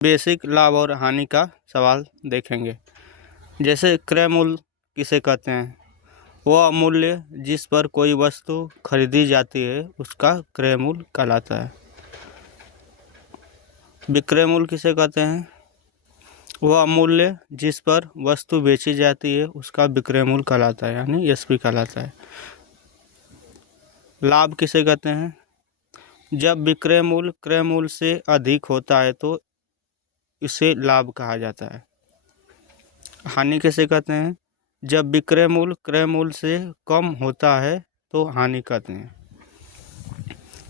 Basic लाभ और हानि का सवाल देखेंगे। जैसे क्रय मूल्य किसे कहते हैं? वह मूल्य जिस पर कोई वस्तु खरीदी जाती है उसका क्रय मूल्य कहलाता है। विक्रय मूल्य किसे कहते हैं? वह मूल्य जिस पर वस्तु बेची जाती है उसका विक्रय मूल्य कहलाता है, यानी एसपी कहलाता है। लाभ किसे कहते हैं? जब विक्रय मूल्य क्रय मूल्य से अधिक होता है तो इसे लाभ कहा जाता है। हानि किसे कहते हैं? जब विक्रय मूल्य क्रय मूल्य से कम होता है तो हानि कहते हैं।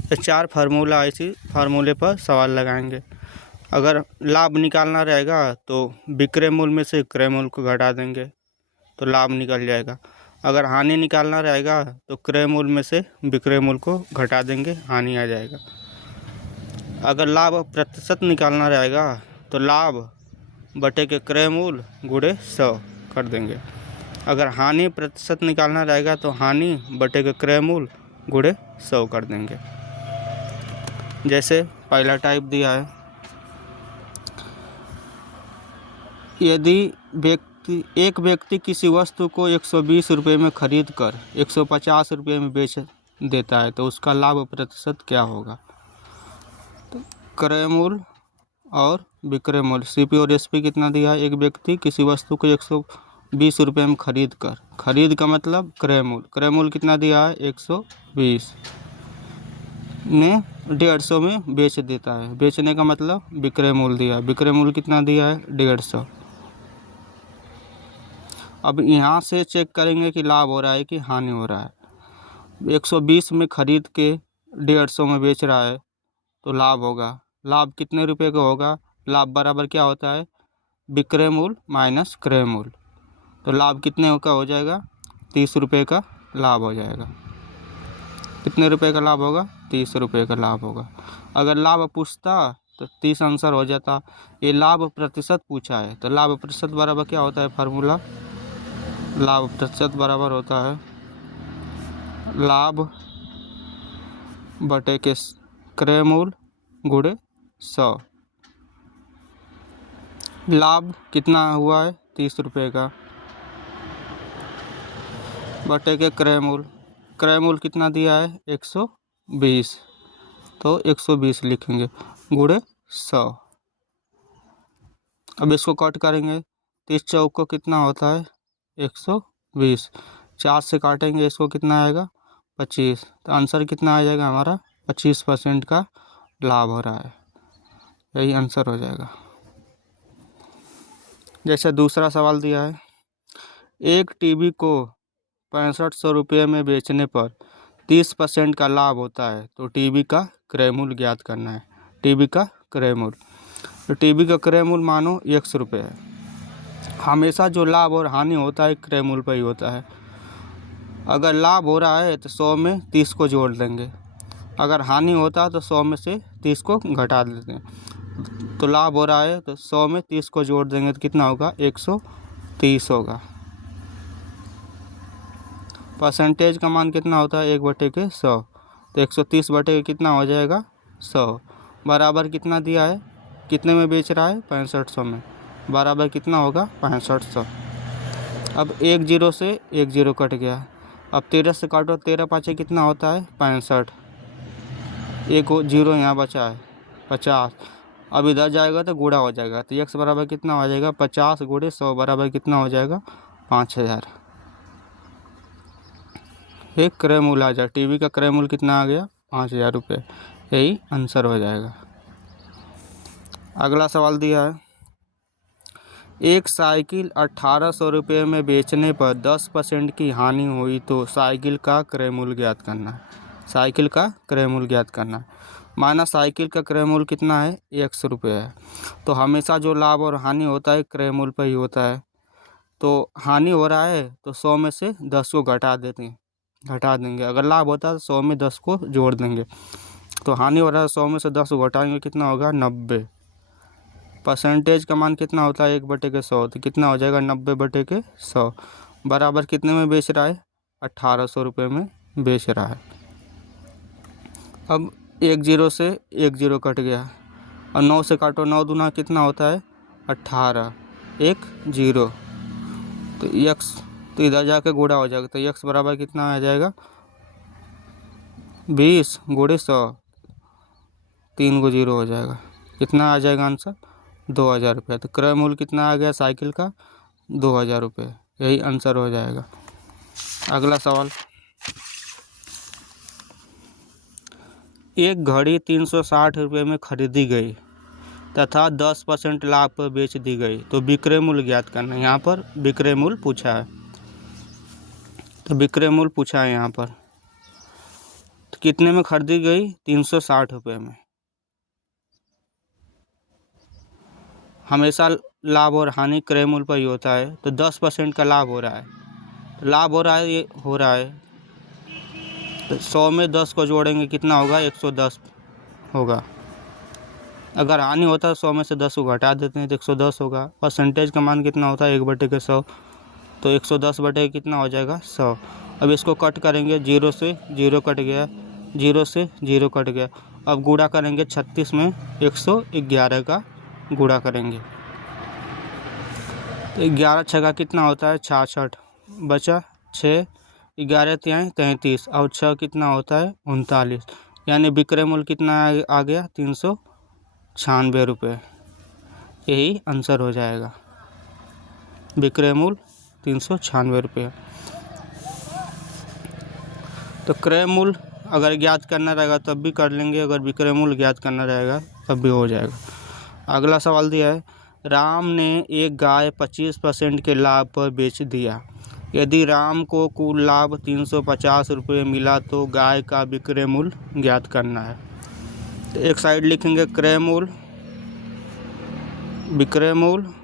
ये 4 फार्मूला, इसी फार्मूले पर सवाल लगाएंगे। अगर लाभ निकालना रहेगा तो विक्रय मूल्य में से क्रय मूल्य को घटा देंगे तो लाभ निकल जाएगा। अगर हानि निकालना रहेगा तो क्रय मूल्य में से विक्रय मूल्य को घटा देंगे, हानि आ जाएगा। अगर लाभ प्रतिशत निकालना रहेगा तो लाभ बटे के क्रय मूल्य गुणे 100 कर देंगे। अगर हानि प्रतिशत निकालना रहेगा तो हानि बटे के क्रय मूल्य गुणे 100 कर देंगे। जैसे पहला टाइप दिया है, यदि एक व्यक्ति किसी वस्तु को 120 रुपये में खरीद कर 150 रुपये में बेच देता है तो उसका लाभ प्रतिशत क्या होगा? तो क्रय मूल्य और विक्रय मूल्य, सीपी और एसपी कितना दिया है? एक व्यक्ति किसी वस्तु को 120 रुपये में खरीद का मतलब क्रय मूल्य कितना दिया है? 120 ने 150 में बेच देता है। बेचने का मतलब विक्रय मूल्य दिया है। विक्रय मूल्य कितना दिया है? 150। अब यहाँ से चेक करेंगे कि लाभ हो रहा है कि हानि हो रहा है। 120 में खरीद के 150 में बेच रहा है तो लाभ होगा। लाभ कितने रुपए का होगा? लाभ बराबर क्या होता है? विक्रय मूल्य माइनस क्रय मूल्य। तो लाभ कितने का हो जाएगा? 30 रुपये का लाभ हो जाएगा। कितने रुपए का लाभ होगा? 30 रुपये का लाभ होगा। अगर लाभ पूछता तो 30 आंसर हो जाता। ये लाभ प्रतिशत पूछा है तो लाभ प्रतिशत बराबर क्या होता है? फार्मूला लाभ प्रतिशत बराबर होता है लाभ बटे के क्रय मूल्य गुणे 100। लाभ कितना हुआ है? 30 रुपये का बटे के क्रय मूल्य कितना दिया है? 120। तो 120 लिखेंगे गुणे 100। अब इसको कट करेंगे। 30 चौक को कितना होता है? 120। 4 से काटेंगे इसको कितना आएगा? 25। तो आंसर कितना आ जाएगा हमारा? 25% का लाभ हो रहा है। यही आंसर हो जाएगा। जैसे दूसरा सवाल दिया है, एक टीवी को 6500 रुपये में बेचने पर 30% का लाभ होता है तो टीवी का क्रय मूल्य ज्ञात करना है। टीवी का क्रय मूल्य, तो टीवी का क्रय मूल्य मानो 100 रुपये है। हमेशा जो लाभ और हानि होता है क्रय मूल्य पर ही होता है। अगर लाभ हो रहा है तो 100 में 30 को जोड़ देंगे। अगर हानि होता है तो 100 में से 30 को घटा देते हैं। तो लाभ हो रहा है तो 100 में 30 को जोड़ देंगे तो कितना होगा? 130 होगा। परसेंटेज का मान कितना होता है? 1/100। तो 130 बटे कितना हो जाएगा? 100 बराबर कितना दिया है? कितने में बेच रहा है? 6500 में। बराबर कितना होगा? 6500। अब 1 0 से 1 0 कट गया। अब 13 से काटो, 13 पाँचे कितना होता है? 65। एक 0 यहाँ बचा है 50। अब इधर जाएगा तो गुणा हो जाएगा तो x बराबर कितना हो जाएगा? 50 गुणे 100 बराबर कितना हो जाएगा? 5000। एक क्रय मूल्य आ जाए। टीवी का क्रय मूल्य कितना आ गया? 5000 रुपये। यही आंसर हो जाएगा। अगला सवाल दिया है, एक साइकिल 1800 रुपये में बेचने पर 10% की हानि हुई तो साइकिल का क्रय मूल्य ज्ञात करना है। साइकिल का क्रय मूल्य ज्ञात करना है। माना साइकिल का क्रय मूल्य कितना है? 100 रुपये है। तो हमेशा जो लाभ और हानि होता है क्रय मूल्य पर ही होता है। तो हानि हो रहा है तो 100 में से 10 को घटा देंगे। अगर लाभ होता है तो 100 में 10 को जोड़ देंगे। तो हानि हो रहा है 100 में से 10 को घटाएंगे कितना होगा? 90। परसेंटेज का मान कितना होता है? 1/100। तो कितना हो जाएगा? 90/100 बराबर कितने में बेच रहा है? 1800 रुपये में बेच रहा है। अब 1 0 से 1 0 कट गया। और 9 से काटो, 9 दूना कितना होता है 18, 1 0, तो x तो इधर जाके गुणा हो जाएगा, तो x बराबर कितना आ जाएगा 20 गुणे 100, 3 को 0 हो जाएगा, कितना आ जाएगा आंसर 2000 रुपये। तो क्रय मूल्य कितना आ गया साइकिल का 2000 रुपये, यही आंसर हो जाएगा। अगला सवाल, एक घड़ी 360 रुपये में खरीदी गई तथा 10% लाभ पर बेच दी गई, तो विक्रय मूल्य ज्ञात करना है। यहाँ पर विक्रय मूल्य पूछा है, तो विक्रय मूल्य पूछा है यहाँ पर, तो कितने में खरीदी गई 360 रुपये में। हमेशा लाभ और हानि क्रय मूल्य पर ही होता है, तो 10% का लाभ हो रहा है, तो लाभ हो रहा है, ये हो रहा है, तो 100 में 10 को जोड़ेंगे कितना होगा 110 होगा। अगर हानि होता है 100 में से 10 को घटा देते हैं तो 110 होगा। परसेंटेज का मान कितना होता है 1/100, तो 110 बटे कितना हो जाएगा 100। अब इसको कट करेंगे, 0 से 0 कट गया, 0 से 0 कट गया। अब गुणा करेंगे 36 में 111 का गुणा करेंगे, तो 11 छक्का कितना होता है 66, बचा 6, 11 तिहाई 33 और 6 कितना होता है 39, यानी विक्रय मूल्य कितना आ गया 396 रुपये, यही आंसर हो जाएगा, विक्रय मूल्य 396 रुपये। तो क्रय मूल्य अगर ज्ञात करना रहेगा तब भी कर लेंगे, अगर विक्रय मूल्य ज्ञात करना रहेगा तब भी हो जाएगा। अगला सवाल दिया है, राम ने एक गाय 25% के लाभ पर बेच दिया, यदि राम को कुल लाभ 350 रुपये मिला तो गाय का विक्रय मूल्य ज्ञात करना है। तो एक साइड लिखेंगे क्रय मूल्य, विक्रय मूल्य,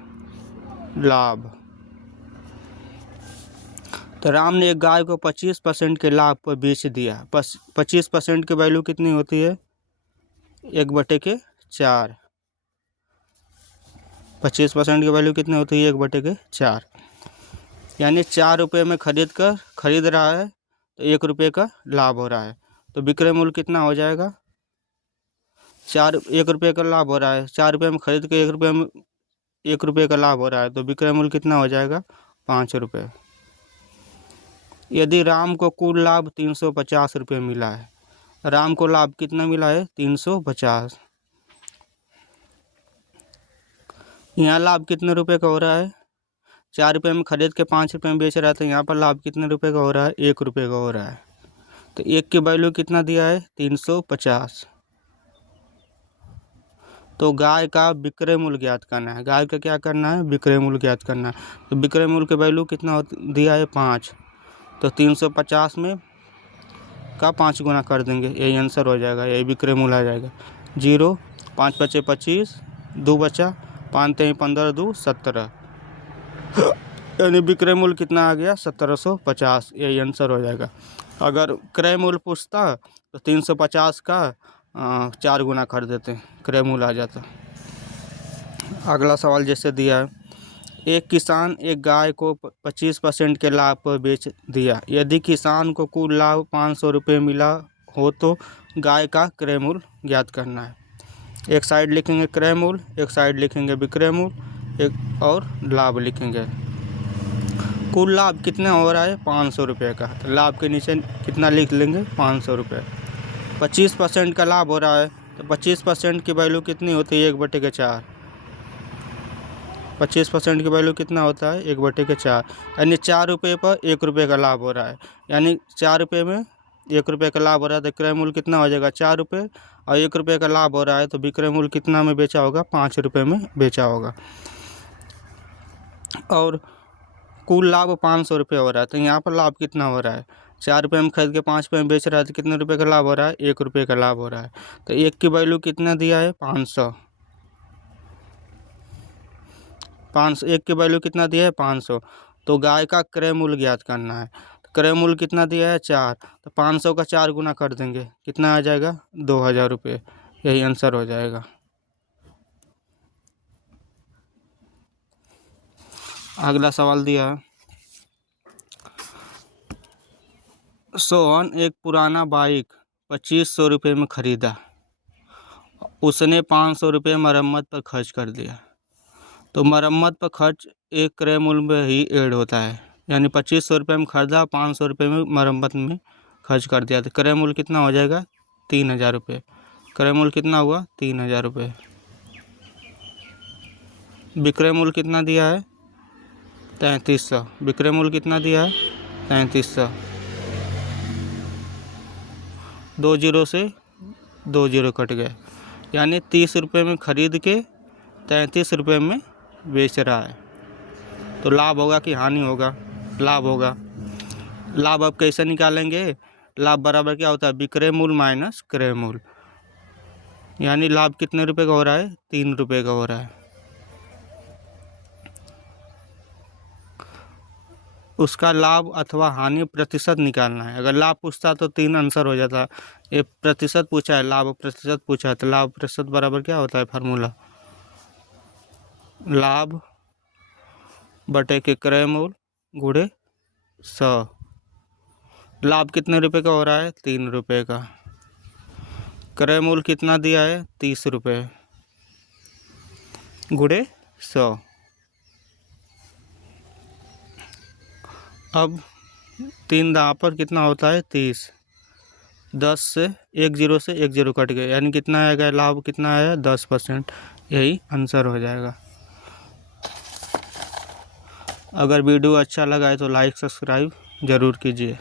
लाभ। तो राम ने एक गाय को 25% के लाभ पर बेच दिया। 25% की वैल्यू कितनी होती है 1/4, 25% की वैल्यू कितनी होती है 1/4, यानी 4 रुपये में खरीद रहा है तो 1 रुपये का लाभ हो रहा है, तो विक्रय मूल्य कितना हो जाएगा 1 रुपये का लाभ हो रहा है, 4 रुपये में खरीद के 1 रुपये का लाभ हो रहा है, तो विक्रय मूल्य कितना हो जाएगा 5 रुपये। यदि राम को कुल लाभ 350 रुपये मिला है, राम को लाभ कितना मिला है 350, यहाँ लाभ कितने रुपए का हो रहा है 4 रुपये में खरीद के 5 रुपये में बेच रहा है, तो यहाँ पर लाभ कितने रुपए का हो रहा है 1 रुपये का हो रहा है, तो 1 की वैल्यू कितना दिया है 350। तो गाय का विक्रय मूल्य ज्ञात करना है, गाय का क्या करना है विक्रय मूल्य ज्ञात करना है, तो विक्रय मूल्य की वैल्यू कितना दिया है 5, तो 350 में का 5 गुना कर देंगे, यही आंसर हो जाएगा, यही विक्रय मूल्य आ जाएगा। 0, 5 बचे 25, 2 बचा, 5 3 15 2 17, यानी विक्रय मूल्य कितना आ गया 1750, यही आंसर हो जाएगा। अगर क्रय मूल्य पूछता तो 350 का 4 गुना कर देते, क्रय मूल्य आ जाता। अगला सवाल जैसे दिया है, एक किसान एक गाय को 25% के लाभ पर बेच दिया, यदि किसान को कुल लाभ 500 रुपये मिला हो तो गाय का क्रय मूल्य ज्ञात करना है। एक साइड लिखेंगे क्रय मूल्य, एक साइड लिखेंगे विक्रय मूल्य, एक और लाभ लिखेंगे। कुल लाभ कितना हो रहा है 500 रुपये का, तो लाभ के नीचे कितना लिख लेंगे 500 रुपये। 25% का लाभ हो रहा है, तो 25% की वैल्यू कितनी होती है 1/4, 25% की वैल्यू कितना होता है 1/4, यानी 4 रुपये पर 1 रुपये का लाभ हो रहा है, यानी 4 रुपये में 1 रुपये का लाभ हो रहा है, तो क्रय मूल्य कितना हो जाएगा 4 रुपये, और 1 रुपये का लाभ हो रहा है तो विक्रय मूल्य कितना में बेचा होगा 5 रुपये में बेचा होगा। और कुल लाभ 500 रुपये हो रहा है, तो यहाँ पर लाभ कितना हो रहा है 4 रुपये में खरीद के 5 रुपये में बेच रहा है, तो कितने रुपये का लाभ हो रहा है 1 रुपये का लाभ हो रहा है, तो 1 की वैल्यू कितना दिया है 500, 1 की वैल्यू कितना दिया है 500, तो गाय का क्रय मूल्य ज्ञात करना है। तो क्रय मूल्य कितना दिया है 4, तो 500 का 4 गुना कर देंगे, कितना आ जाएगा 2000 रुपये, यही आंसर हो जाएगा। अगला सवाल दिया है, सोहन एक पुराना बाइक 2500 रुपये में खरीदा, उसने 500 रुपये मरम्मत पर खर्च कर दिया। तो मरम्मत पर खर्च एक क्रय मूल्य में ही ऐड होता है, यानी 2500 रुपये में खरीदा, 500 रुपये में मरम्मत में खर्च कर दिया, तो क्रय मूल्य कितना हो जाएगा? 3000 रुपये। क्रय मूल्य कितना हुआ? 3000 रुपये। विक्रय मूल्य कितना दिया है? 3300। विक्रय मूल्य कितना दिया है? 3300। 2 जीरो से 2 जीरो कट गए, यानी 30 रुपये में खरीद के 33 रुपये में बेच रहा है। तो लाभ होगा कि हानि होगा? लाभ होगा। लाभ अब कैसे निकालेंगे? लाभ बराबर क्या होता है? विक्रय मूल्य माइनस क्रय मूल्य। यानी लाभ कितने रुपए का हो रहा है? 3 रुपये का हो रहा है। उसका लाभ अथवा हानि प्रतिशत निकालना है। अगर लाभ पूछता तो 3 आंसर हो जाता। ये प्रतिशत पूछा है, लाभ प्रतिशत पूछा है, तो लाभ प्रतिशत बराबर क्या होता है? फार्मूला लाभ बटे के क्रय मूल्य गुणे 100। लाभ कितने रुपए का हो रहा है? 3 रुपये का। क्रय मूल्य कितना दिया है? 30 रुपये गुणे 100। अब 3 दांव पर कितना होता है? 30। 10 से 1 जीरो से 1 जीरो कट गए, यानी कितना आएगा? लाभ कितना आया? 10%। यही आंसर हो जाएगा। अगर वीडियो अच्छा लगा है तो लाइक सब्सक्राइब ज़रूर कीजिए।